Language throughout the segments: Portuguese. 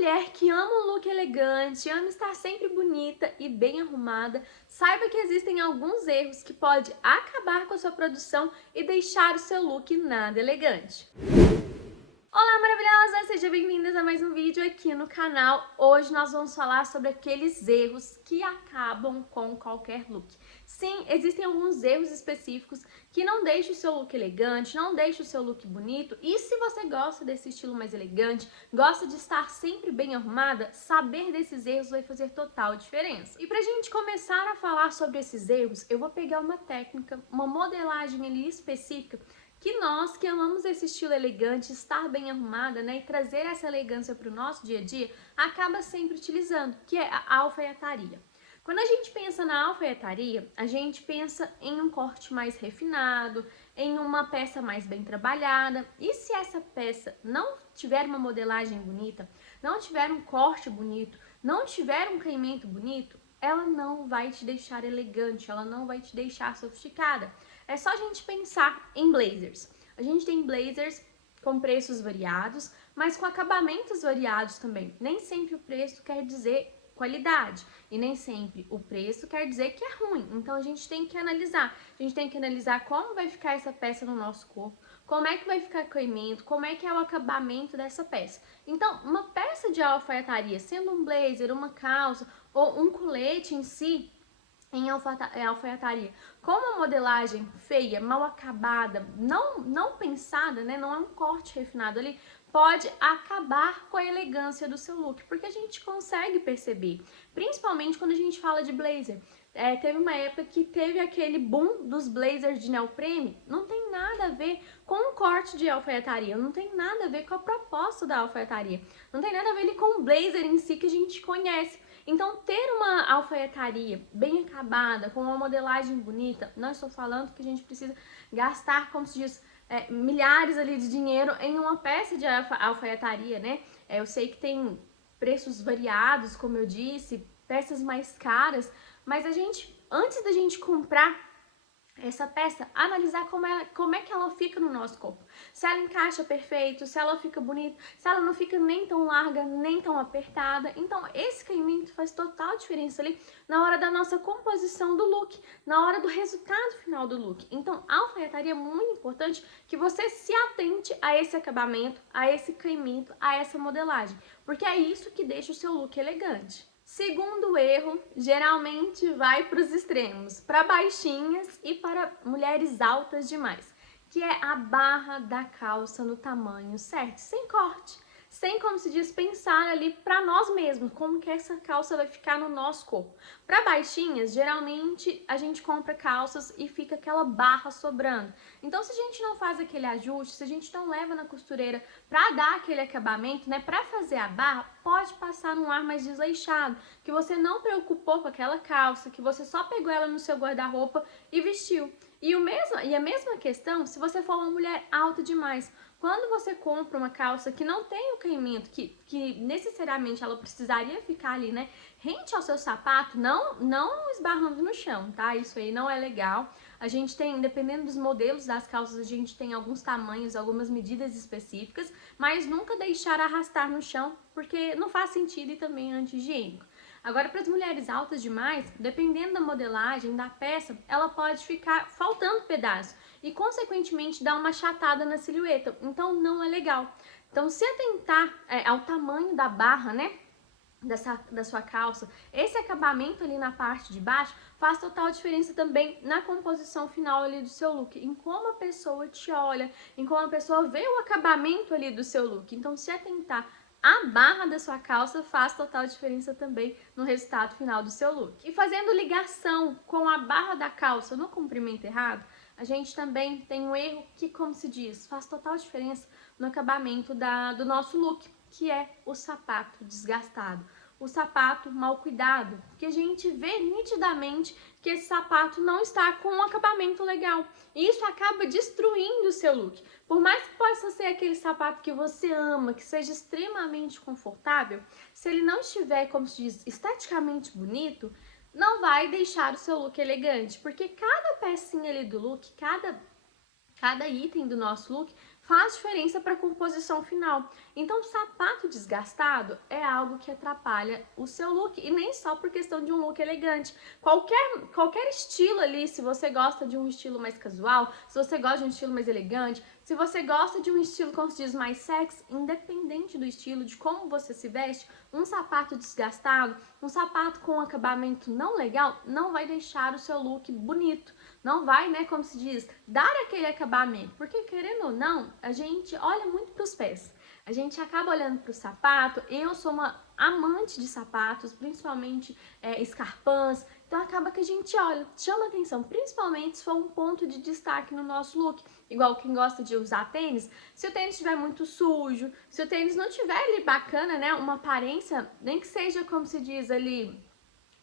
mulher que ama um look elegante, ama estar sempre bonita e bem arrumada, saiba que existem alguns erros que podem acabar com a sua produção e deixar o seu look nada elegante. Olá, maravilhosa! Sejam bem-vindas a mais um vídeo aqui no canal. Hoje nós vamos falar sobre aqueles erros que acabam com qualquer look. Sim, existem alguns erros específicos que não deixam o seu look elegante, não deixam o seu look bonito. E se você gosta desse estilo mais elegante, gosta de estar sempre bem arrumada, saber desses erros vai fazer total diferença. E pra gente começar a falar sobre esses erros, eu vou pegar uma técnica, uma modelagem ali específica que nós que amamos esse estilo elegante, estar bem arrumada, né, e trazer essa elegância para o nosso dia a dia, acaba sempre utilizando, que é a alfaiataria. Quando a gente pensa na alfaiataria, a gente pensa em um corte mais refinado, em uma peça mais bem trabalhada, e se essa peça não tiver uma modelagem bonita, não tiver um corte bonito, não tiver um caimento bonito, ela não vai te deixar elegante, ela não vai te deixar sofisticada. É só a gente pensar em blazers. A gente tem blazers com preços variados, mas com acabamentos variados também. Nem sempre o preço quer dizer qualidade e nem sempre o preço quer dizer que é ruim. Então a gente tem que analisar. A gente tem que analisar como vai ficar essa peça no nosso corpo, como é que vai ficar o caimento, como é que é o acabamento dessa peça. Então, uma peça de alfaiataria, sendo um blazer, uma calça ou um colete em si, em alfaiataria, com uma modelagem feia, mal acabada, não pensada, né? Não é um corte refinado ali, pode acabar com a elegância do seu look, porque a gente consegue perceber, principalmente quando a gente fala de blazer. Teve uma época que teve aquele boom dos blazers de neoprene, não tem nada a ver com o corte de alfaiataria, não tem nada a ver com a proposta da alfaiataria, não tem nada a ver com o blazer em si que a gente conhece. Então, ter uma alfaiataria bem acabada, com uma modelagem bonita, não estou falando que a gente precisa gastar, como se diz, milhares ali de dinheiro em uma peça de alfaiataria, né? Eu sei que tem preços variados, como eu disse, peças mais caras, mas antes da gente comprar essa peça, analisar como é que ela fica no nosso corpo. Se ela encaixa perfeito, se ela fica bonita, se ela não fica nem tão larga, nem tão apertada. Então, esse caimento faz total diferença ali na hora da nossa composição do look, na hora do resultado final do look. Então, a alfaiataria é muito importante que você se atente a esse acabamento, a esse caimento, a essa modelagem, porque é isso que deixa o seu look elegante. Segundo erro, geralmente vai para os extremos, para baixinhas e para mulheres altas demais, que é a barra da calça no tamanho certo, sem corte, sem, como se diz, pensar ali para nós mesmos, como que essa calça vai ficar no nosso corpo. Para baixinhas, geralmente a gente compra calças e fica aquela barra sobrando. Então, se a gente não faz aquele ajuste, se a gente não leva na costureira para dar aquele acabamento, né, para fazer a barra, pode passar um ar mais desleixado, que você não preocupou com aquela calça, que você só pegou ela no seu guarda-roupa e vestiu. E a mesma questão se você for uma mulher alta demais. Quando você compra uma calça que não tem o caimento, que necessariamente ela precisaria ficar ali, né, rente ao seu sapato, não esbarrando no chão, tá? Isso aí não é legal. A gente tem, dependendo dos modelos das calças, a gente tem alguns tamanhos, algumas medidas específicas, mas nunca deixar arrastar no chão, porque não faz sentido e também é anti-higiênico. Agora, para as mulheres altas demais, dependendo da modelagem da peça, ela pode ficar faltando pedaço e, consequentemente, dar uma achatada na silhueta. Então, não é legal. Então, se atentar ao tamanho da barra, né, da sua calça, esse acabamento ali na parte de baixo faz total diferença também na composição final ali do seu look, em como a pessoa te olha, em como a pessoa vê o acabamento ali do seu look. Então, se atentar a barra da sua calça faz total diferença também no resultado final do seu look. E fazendo ligação com a barra da calça no comprimento errado, a gente também tem um erro que, como se diz, faz total diferença no acabamento do nosso look, que é o sapato desgastado, o sapato mal cuidado, que a gente vê nitidamente que esse sapato não está com um acabamento legal. E isso acaba destruindo o seu look. Por mais que possa ser aquele sapato que você ama, que seja extremamente confortável, se ele não estiver, como se diz, esteticamente bonito, não vai deixar o seu look elegante, porque cada pecinha ali do look, cada item do nosso look faz diferença para a composição final. Então, sapato desgastado é algo que atrapalha o seu look, e nem só por questão de um look elegante. Qualquer estilo ali, se você gosta de um estilo mais casual, se você gosta de um estilo mais elegante, se você gosta de um estilo, como se diz, mais sexy, independente do estilo, de como você se veste, um sapato desgastado, um sapato com um acabamento não legal, não vai deixar o seu look bonito. Não vai, né, como se diz, dar aquele acabamento. Porque, querendo ou não, a gente olha muito para os pés. A gente acaba olhando para o sapato. Eu sou uma amante de sapatos, principalmente escarpins. Então acaba que a gente olha, chama atenção, principalmente se for um ponto de destaque no nosso look. Igual quem gosta de usar tênis, se o tênis estiver muito sujo, se o tênis não tiver ali bacana, né, uma aparência, nem que seja, como se diz ali,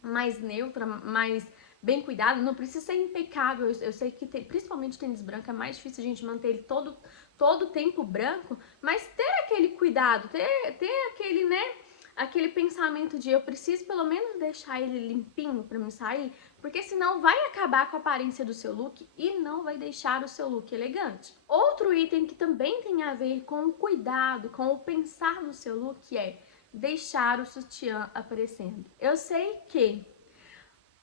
mais neutra, mais bem cuidado, não precisa ser impecável. Eu sei que principalmente tênis branco é mais difícil a gente manter ele todo o tempo branco, mas ter aquele cuidado, ter aquele, né, aquele pensamento de eu preciso pelo menos deixar ele limpinho para me sair, porque senão vai acabar com a aparência do seu look e não vai deixar o seu look elegante. Outro item que também tem a ver com o cuidado, com o pensar no seu look é deixar o sutiã aparecendo. Eu sei que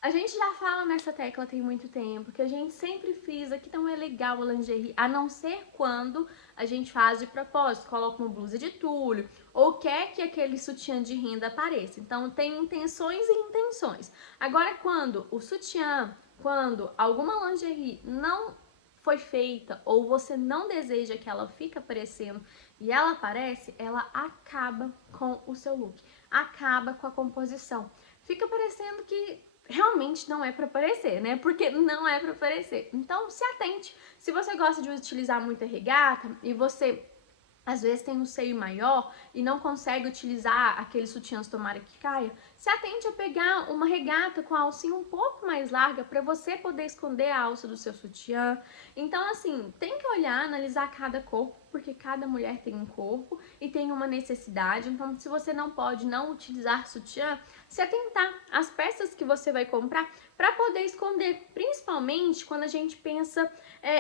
a gente já fala nessa tecla tem muito tempo, que a gente sempre frisa que não é legal a lingerie, a não ser quando a gente faz de propósito, coloca uma blusa de tule, ou quer que aquele sutiã de renda apareça. Então tem intenções e intenções. Agora, quando o sutiã, quando alguma lingerie não foi feita, ou você não deseja que ela fique aparecendo e ela aparece, ela acaba com o seu look, acaba com a composição. Fica parecendo que realmente não é para aparecer, né? Porque não é para aparecer. Então, se atente. Se você gosta de utilizar muita regata e você às vezes tem um seio maior e não consegue utilizar aqueles sutiãs, tomara que caia, se atente a pegar uma regata com a alcinha um pouco mais larga para você poder esconder a alça do seu sutiã. Então, assim, tem que olhar, analisar cada corpo, porque cada mulher tem um corpo e tem uma necessidade. Então, se você não pode não utilizar sutiã, se atentar às peças que você vai comprar para poder esconder, principalmente quando a gente pensa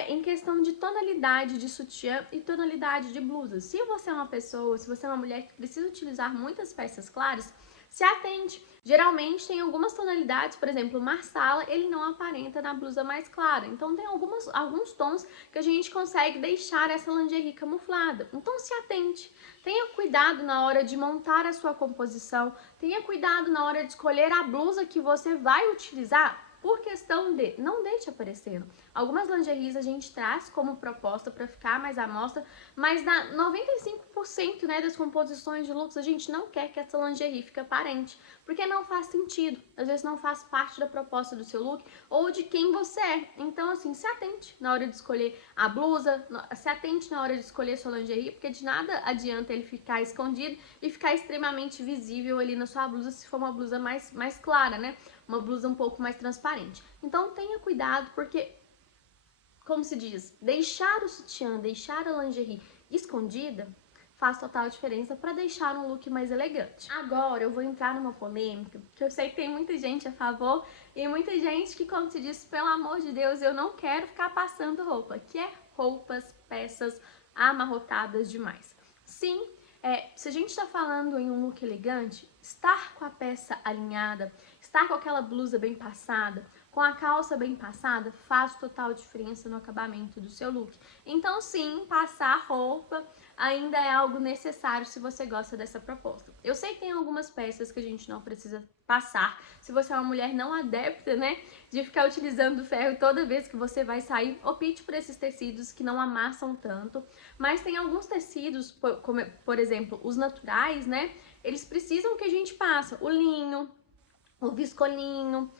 em questão de tonalidade de sutiã e tonalidade de blusa. Se você é uma pessoa, se você é uma mulher que precisa utilizar muitas peças claras, se atente. Geralmente tem algumas tonalidades, por exemplo, o marsala, ele não aparenta na blusa mais clara. Então tem alguns tons que a gente consegue deixar essa lingerie camuflada. Então se atente. Tenha cuidado na hora de montar a sua composição. Tenha cuidado na hora de escolher a blusa que você vai utilizar. Por questão de não deixe aparecendo. Algumas lingeries a gente traz como proposta para ficar mais à mostra, mas na 95%, né, das composições de looks a gente não quer que essa lingerie fique aparente, porque não faz sentido. Às vezes não faz parte da proposta do seu look ou de quem você é. Então, assim, se atente na hora de escolher a blusa, se atente na hora de escolher sua lingerie, porque de nada adianta ele ficar escondido e ficar extremamente visível ali na sua blusa se for uma blusa mais clara, né? Uma blusa um pouco mais transparente. Então tenha cuidado, porque, como se diz, deixar o sutiã, deixar a lingerie escondida faz total diferença para deixar um look mais elegante. Agora eu vou entrar numa polêmica, que eu sei que tem muita gente a favor e muita gente que, como se diz, pelo amor de Deus, eu não quero ficar passando roupa, que é roupas, peças amarrotadas demais. Sim, se a gente está falando em um look elegante, estar com a peça alinhada, estar com aquela blusa bem passada, com a calça bem passada, faz total diferença no acabamento do seu look. Então sim, passar roupa ainda é algo necessário se você gosta dessa proposta. Eu sei que tem algumas peças que a gente não precisa passar, se você é uma mulher não adepta, né, de ficar utilizando ferro toda vez que você vai sair, opte por esses tecidos que não amassam tanto, mas tem alguns tecidos, como por exemplo, os naturais, né, eles precisam que a gente passe o linho, o viscolinho,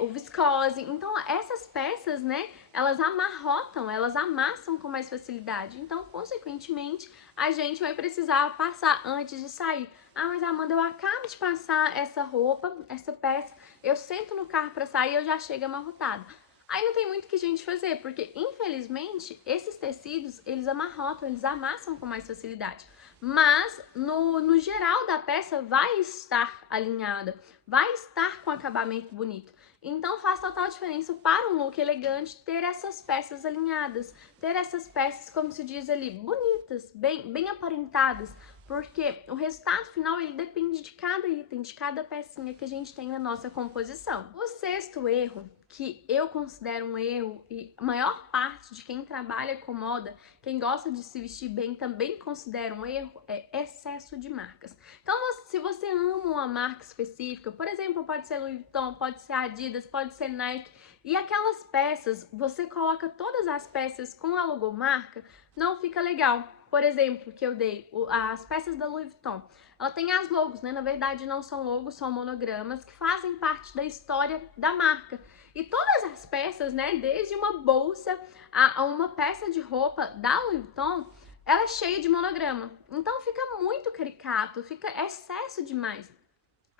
o viscose. Então essas peças, né, elas amarrotam, elas amassam com mais facilidade. Então, consequentemente, a gente vai precisar passar antes de sair. Ah, mas Amanda, eu acabo de passar essa roupa, essa peça, eu sento no carro para sair e eu já chego amarrotada. Aí não tem muito que a gente fazer, porque infelizmente esses tecidos, eles amarrotam, eles amassam com mais facilidade. Mas no geral da peça vai estar alinhada, vai estar com acabamento bonito. Então faz total diferença para um look elegante ter essas peças alinhadas, ter essas peças, como se diz ali, bonitas, bem aparentadas, porque o resultado final ele depende de cada item, de cada pecinha que a gente tem na nossa composição. O sexto erro, que eu considero um erro e a maior parte de quem trabalha com moda, quem gosta de se vestir bem também considera um erro, é excesso de marcas. Então, se você ama uma marca específica, por exemplo, pode ser Louis Vuitton, pode ser Adidas, pode ser Nike, e aquelas peças, você coloca todas as peças com a logomarca, não fica legal. Por exemplo, que eu dei, as peças da Louis Vuitton, ela tem as logos, né? Na verdade não são logos, são monogramas que fazem parte da história da marca. E todas as peças, né, desde uma bolsa a uma peça de roupa da Louis Vuitton, ela é cheia de monograma. Então fica muito caricato, fica excesso demais.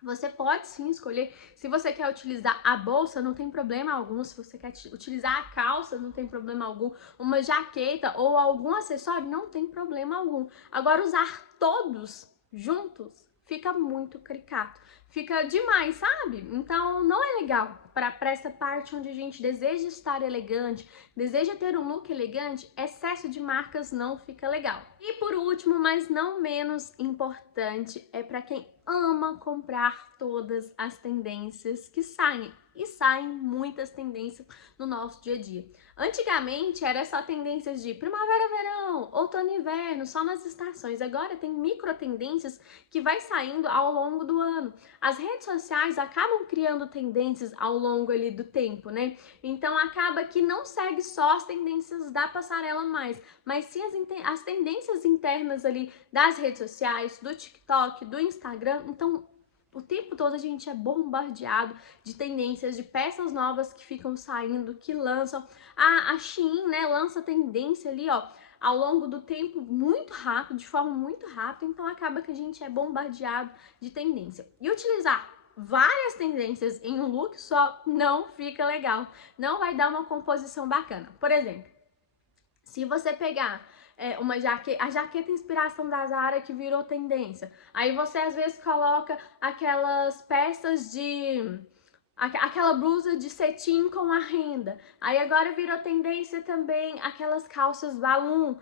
Você pode sim escolher, se você quer utilizar a bolsa, não tem problema algum, se você quer utilizar a calça, não tem problema algum, uma jaqueta ou algum acessório, não tem problema algum. Agora, usar todos juntos fica muito caricato, fica demais, sabe? Então, não é legal para essa parte onde a gente deseja estar elegante, deseja ter um look elegante, excesso de marcas não fica legal. E por último, mas não menos importante, é para quem ama comprar todas as tendências que saem. E saem muitas tendências no nosso dia a dia. Antigamente era só tendências de primavera, verão, outono e inverno, só nas estações. Agora tem micro tendências que vai saindo ao longo do ano. As redes sociais acabam criando tendências ao longo ali do tempo, né? Então acaba que não segue só as tendências da passarela mais, mas sim as tendências internas ali das redes sociais, do TikTok, do Instagram. Então o tempo todo a gente é bombardeado de tendências, de peças novas que ficam saindo, que lançam. A Shein, né, lança tendência ali, ó, ao longo do tempo muito rápido, de forma muito rápida, então acaba que a gente é bombardeado de tendência. E utilizar várias tendências em um look só não fica legal, não vai dar uma composição bacana. Por exemplo, se você pegar uma jaqueta, a jaqueta inspiração da Zara que virou tendência, aí você às vezes coloca aquelas peças de... aquela blusa de cetim com a renda. Aí agora virou tendência também aquelas calças balloon.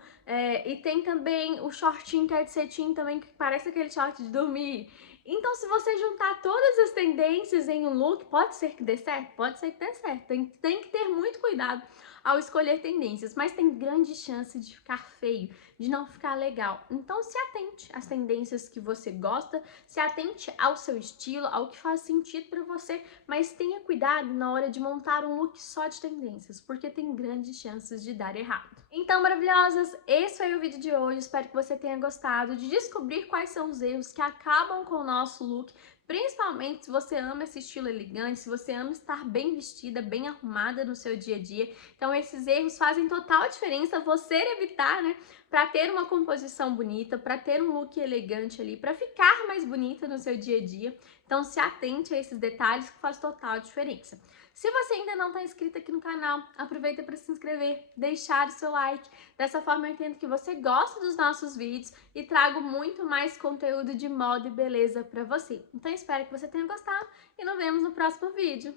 E tem também o shortinho que é de cetim também, que parece aquele short de dormir. Então, se você juntar todas as tendências em um look, pode ser que dê certo? Pode ser que dê certo. Tem que ter muito cuidado ao escolher tendências, mas tem grande chance de ficar feio, de não ficar legal. Então se atente às tendências que você gosta, se atente ao seu estilo, ao que faz sentido para você, mas tenha cuidado na hora de montar um look só de tendências, porque tem grandes chances de dar errado. Então, maravilhosas, esse foi o vídeo de hoje, espero que você tenha gostado de descobrir quais são os erros que acabam com o nosso look, principalmente se você ama esse estilo elegante, se você ama estar bem vestida, bem arrumada no seu dia a dia. Então esses erros fazem total diferença você evitar, né? Para ter uma composição bonita, para ter um look elegante ali, para ficar mais bonita no seu dia a dia. Então se atente a esses detalhes que faz total diferença. Se você ainda não está inscrito aqui no canal, aproveita para se inscrever, deixar o seu like. Dessa forma eu entendo que você gosta dos nossos vídeos e trago muito mais conteúdo de moda e beleza para você. Então espero que você tenha gostado e nos vemos no próximo vídeo.